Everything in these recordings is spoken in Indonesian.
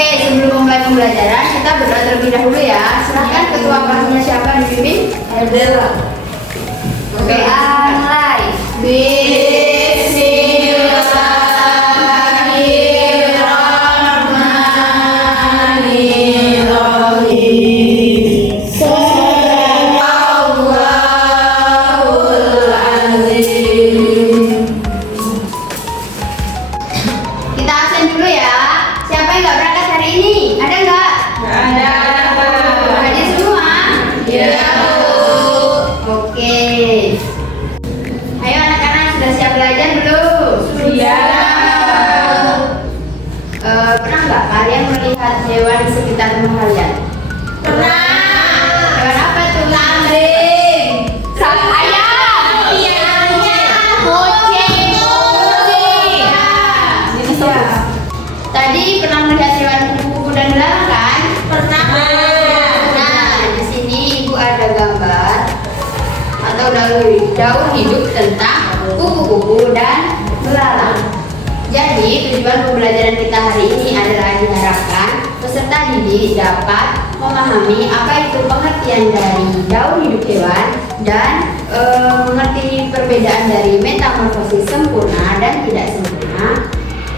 Oke, sebelum memulai pembelajaran, kita berdoa terlebih dahulu ya. Silahkan ketua kelasnya siapa yang dipimpin? Erdela. Doa mulai. Bismillahirrahmanirrahim. Sadaqallahul azim. Kita absen dulu ya. Siapa yang nggak berangkat hari ini? Ada nggak? Ada. Hadir semua? Iya. Oke. Ayo anak-anak, sudah siap belajar belum? Sudah. Pernah nggak kalian melihat hewan di sekitar rumah kalian? Pernah. Hewan apa tuh? Kambing. Ayam. Kucing. Iya. Tadi pernah melihat hewan kupu-kupu dan belalang kan? Pernah. Nah, di sini ibu ada gambar atau daun hidup tentang kupu-kupu dan belalang. Jadi tujuan pembelajaran kita hari ini adalah diharapkan peserta didik dapat memahami apa itu pengertian dari daun hidup hewan dan mengerti perbedaan dari metamorfosis sempurna dan tidak sempurna.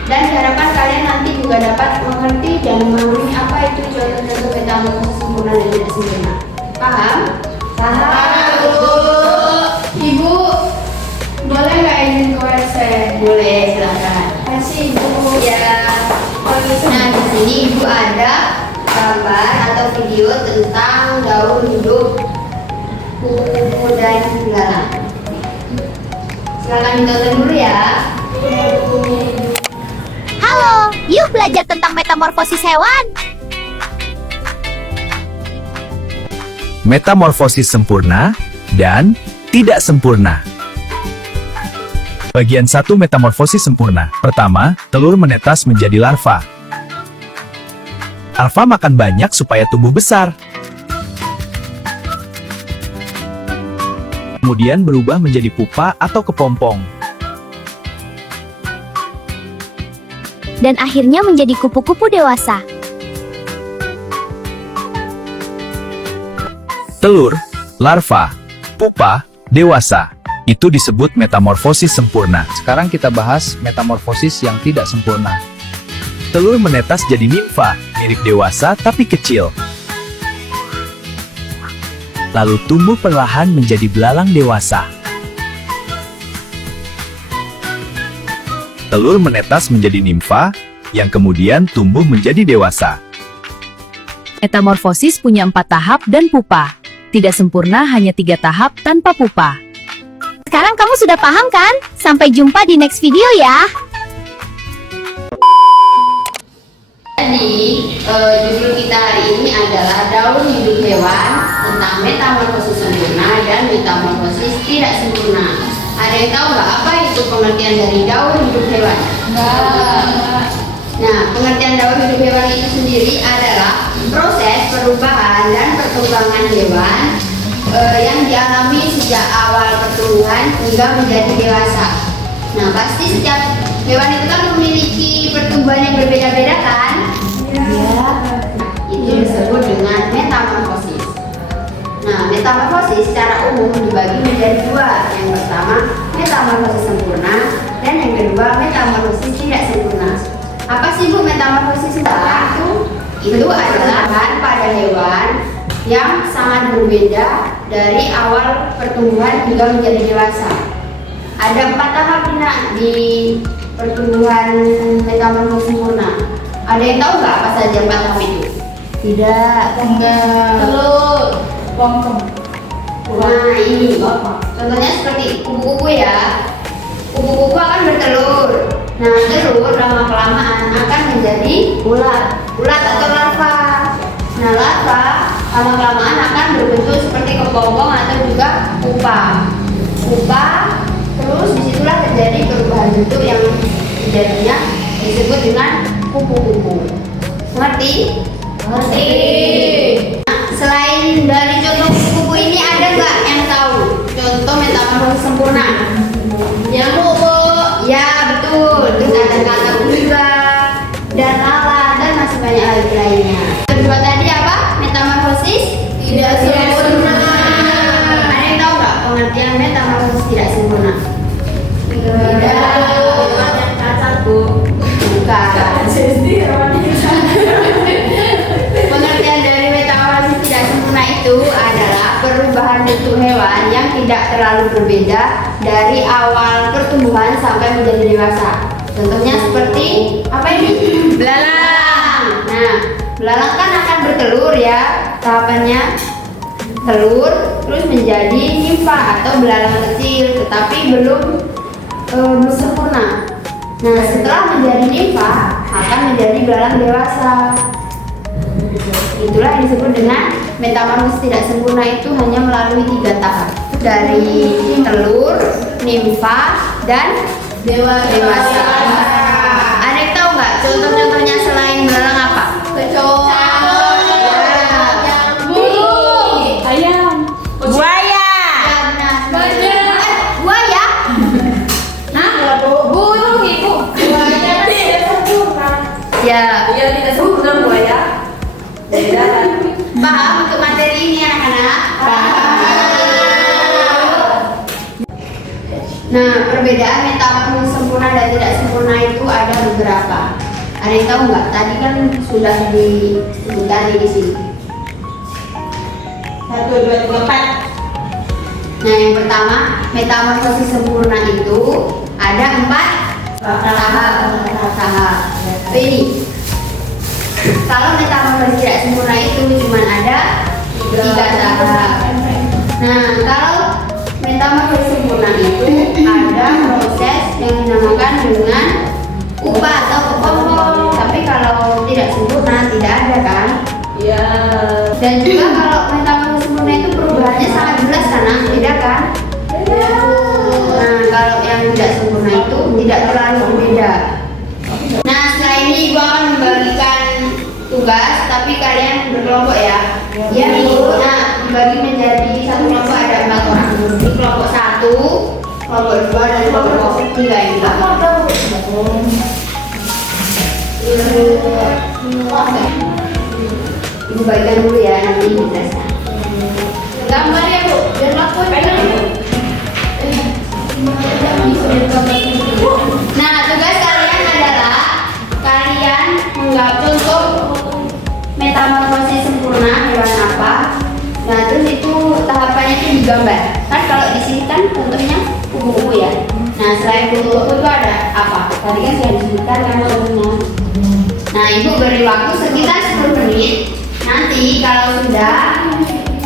Dan diharapkan kalian nanti juga dapat mengerti dan memahami apa itu contoh-contoh metamorfosis sempurna dan tidak sempurna. Paham? Paham. Ibu, boleh nggak izin ke WC? Boleh, silakan. Kasih ibu. Ya. Nah, di sini ibu ada gambar atau video tentang daun hidup kupu-kupu dan belalang. Silakan ditonton dulu ya. Halo, yuk belajar tentang metamorfosis hewan. Metamorfosis sempurna dan tidak sempurna. Bagian 1 metamorfosis sempurna. Pertama, telur menetas menjadi larva. Larva makan banyak supaya tumbuh besar. Kemudian berubah menjadi pupa atau kepompong. Dan akhirnya menjadi kupu-kupu dewasa. Telur, larva, pupa, dewasa. Itu disebut metamorfosis sempurna. Sekarang kita bahas metamorfosis yang tidak sempurna. Telur menetas jadi nimfa, mirip dewasa tapi kecil. Lalu tumbuh perlahan menjadi belalang dewasa. Telur menetas menjadi nimfa, yang kemudian tumbuh menjadi dewasa. Metamorfosis punya 4 tahap dan pupa. Tidak sempurna hanya 3 tahap tanpa pupa. Sekarang kamu sudah paham kan? Sampai jumpa di next video ya. Jadi, judul kita hari ini adalah daun hidup hewan tentang metamorfosis sempurna dan metamorfosis tidak sempurna. Ada yang tahu nggak apa itu pengertian dari daun hidup hewan? Enggak. Nah, pengertian daun hidup hewan itu sendiri adalah proses perubahan dan perkembangan hewan yang dialami sejak awal pertumbuhan hingga menjadi dewasa. Nah, pasti setiap hewan itu kan memiliki pertumbuhan yang berbeda-beda kan? Iya. Itu disebut dengan metamorfosis. Nah, metamorfosis secara umum dibagi menjadi 2. Yang pertama, metamorfosis sempurna, dan yang kedua, metamorfosis tidak sempurna. Apa sih Bu metamorfosis sempurna itu? Itu adalah pada hewan yang sangat berbeda dari awal pertumbuhan hingga menjadi dewasa. Ada 4 tahap di pertumbuhan metamorfosis sempurna. Ada yang tahu nggak apa saja 4 tahap itu? Tidak. Telur. Nah, ini contohnya seperti kupu-kupu ya. Kupu-kupu akan bertelur. Nah, telur lama-kelamaan akan menjadi ulat atau larva. Nah, larva lama-kelamaan akan berbentuk seperti kepompong atau juga pupa. Terus disitulah terjadi perubahan bentuk yang jadinya disebut dengan kupu-kupu. Ngerti? Ngerti. Nah, selain dari contoh kupu-kupu ini ada nggak yang tahu contoh metamorfosis sempurna? Nyamuk, Bu. Ya, betul. Terus ada kata juga dan lalat dan masih banyak lagi. Coba tadi apa? Metamorfosis tidak sempurna. Ada yang tahu nggak pengertian metamorfosis tidak sempurna? Bukan. Pengertian dari metamorfosis tidak sempurna itu adalah perubahan bentuk hewan yang tidak terlalu berbeda dari awal pertumbuhan sampai menjadi dewasa. Contohnya seperti apa ini? Belalang. Nah, belalang kan akan bertelur ya. Tahapannya telur terus menjadi nimfa atau belalang kecil, tetapi belum sempurna. Nah, setelah menjadi nimfa akan menjadi belalang dewasa. Itulah yang disebut dengan metamorfosis tidak sempurna, itu hanya melalui 3 tahap, dari telur, nimfa, dan dewasa. Ada yang tahu nggak contoh-contohnya selain belalang apa? Buaya. Buaya. Burung ibu. Buaya tidak sempurna. Ya, Iya tidak sempurna buaya. Beda. paham untuk materi ini anak-anak? Nah, perbedaan metamorfosis sempurna dan tidak sempurna itu ada beberapa. Ada yang tahu nggak? Tadi kan sudah disebutkan di sini. 1, 2, 3, 4. Nah, yang pertama, metamorfosis sempurna itu ada 4 tahap. Ini, kalau metamorfosis tidak sempurna itu cuma ada 3 tahap. Nah, kalau metamorfosis sempurna itu ada proses yang dinamakan dengan pupa atau kepompong. Tapi kalau tidak sempurna tidak ada kan? Iya. Dan juga kalau metamorfosis sempurna itu perubahannya sangat jelas karena beda kan? Nah, kalau yang tidak sempurna itu tidak terlalu berbeda. Nah, setelah ini ibu akan membagikan tugas, tapi kalian berkelompok ya. Ya, nah dibagi menjadi satu kelompok ada 4 orang. Di kelompok 1, kelompok 2, dan kelompok 3 ini. Ibu bagikan dulu ya, nanti dijelaskan. Gambar ya bu, biar lakuin. Nah, tugas kalian adalah kalian menggabung contoh metamorfosis sempurna hewan apa. Nah, terus itu tahapannya itu digambar. Kan kalau di sini kan contohnya kupu-kupu ya. Nah, selain kupu-kupu itu ada apa? Tadi kan sudah disebutkan kan contohnya. Nah, ibu beri waktu sekitar 10 menit. Nanti kalau sudah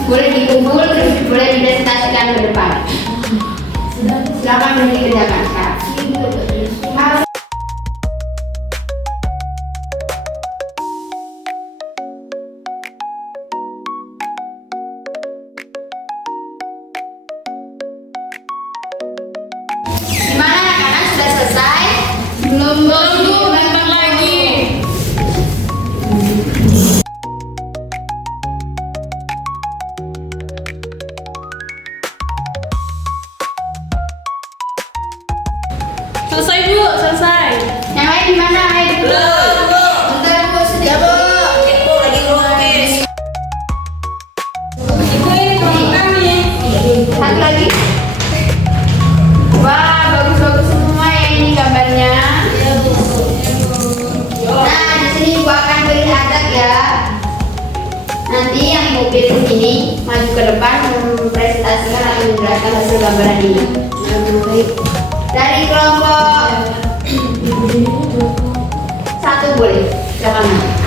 boleh dikumpul terus boleh dipresentasikan ke depan. Silakan dikerjakan sekarang. Gimana anak-anak, sudah selesai? Belum lempar lagi. Selesai bu, selesai. Yang lain di mana? Ayo dulu. Bentar bu, sudah bu. Ibu lagi ngelukis. Ibu ini teman kami. Satu lagi. Wah, bagus-bagus semua ya ini gambarnya. Nah, di sini ibu akan beri atak ya. Nanti yang ibu pilih ini maju ke depan mempresentasikan atau menjelaskan hasil gambaran ini. Dari kelompok 1 boleh.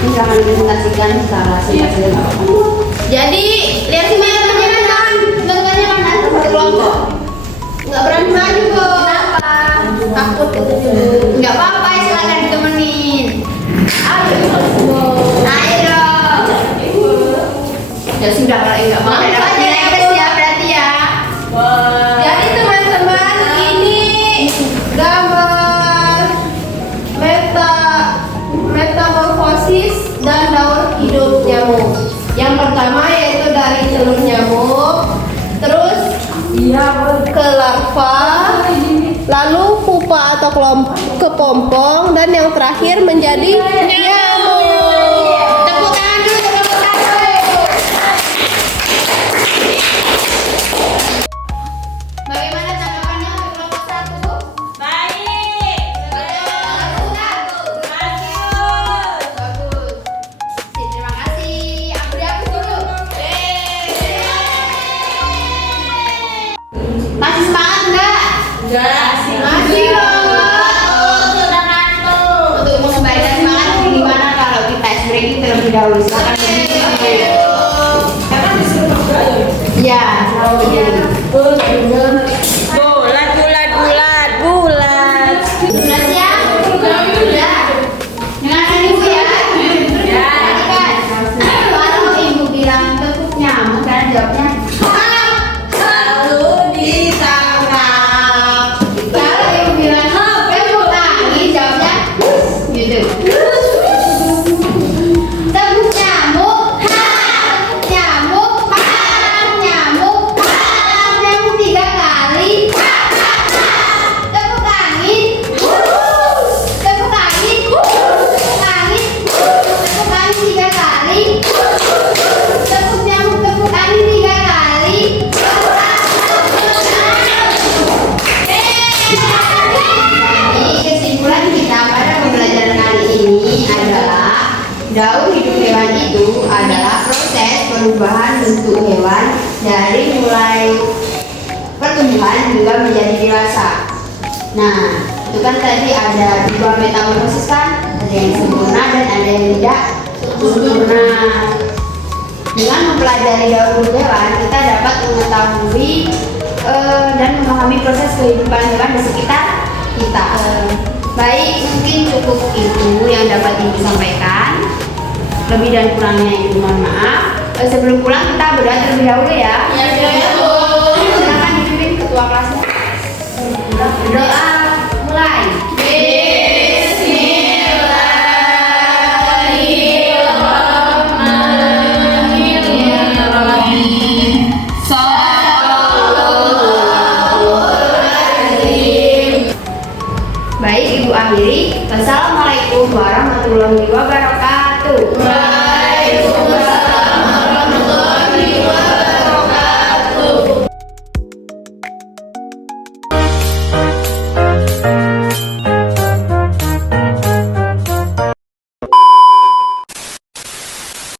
Jangan presentasikan secara singkat saja. Jadi lihat sini teman-teman kan, contohnya mana satu kelompok. Nggak berani maju kok. Kenapa? Takut gitu. Nggak apa-apa, silakan ditemenin. Ayo dong. Ya sudah, kalau nggak mau ada nilai plus ya berarti ya. Jadi teman-teman, ini gambar metamorfosis dan daur hidup nyamuk. Yang pertama yaitu dari telur nyamuk, terus ke larva, lalu pupa atau kepompong, dan yang terakhir menjadi nyamuk. Tepuk tangan dulu, tepuk terlebih dahulu. Silakan berdiri. Ya, selalu berdiri. Bulat, bulat, bulat, bulat. Sudah siap? Sudah. Dengarkan ibu ya. Perhatikan. Kalau ibu bilang tepuk nyamuk, kalian jawabnya Selalu ditangkap. kalau ibu bilang tepuk angin, jawabnya gitu. Tepuk nyamuk, nyamuk, nyamuk, nyamuk 3 kali. Tepuk angin, tepuk angin, tepuk angin, tepuk angin 3 kali. Tepuk nyamuk, tepuk angin 3 kali. Jadi kesimpulan kita pada pembelajaran kali ini adalah daur hidup hewan itu adalah proses perubahan bentuk hewan dari mulai pertumbuhan hingga menjadi dewasa. Nah, itu kan tadi ada 2 metamorfosis kan, ada yang sempurna dan ada yang tidak sempurna. Dengan mempelajari daur hidup hewan, kita dapat mengetahui dan memahami proses kehidupan hewan di sekitar kita. Baik, mungkin cukup itu yang dapat Ibu sampaikan. Lebih dan kurangnya Ibu mohon maaf. Sebelum pulang kita berdoa terlebih dahulu ya. Silakan dipimpin ketua kelasnya. Berdoa.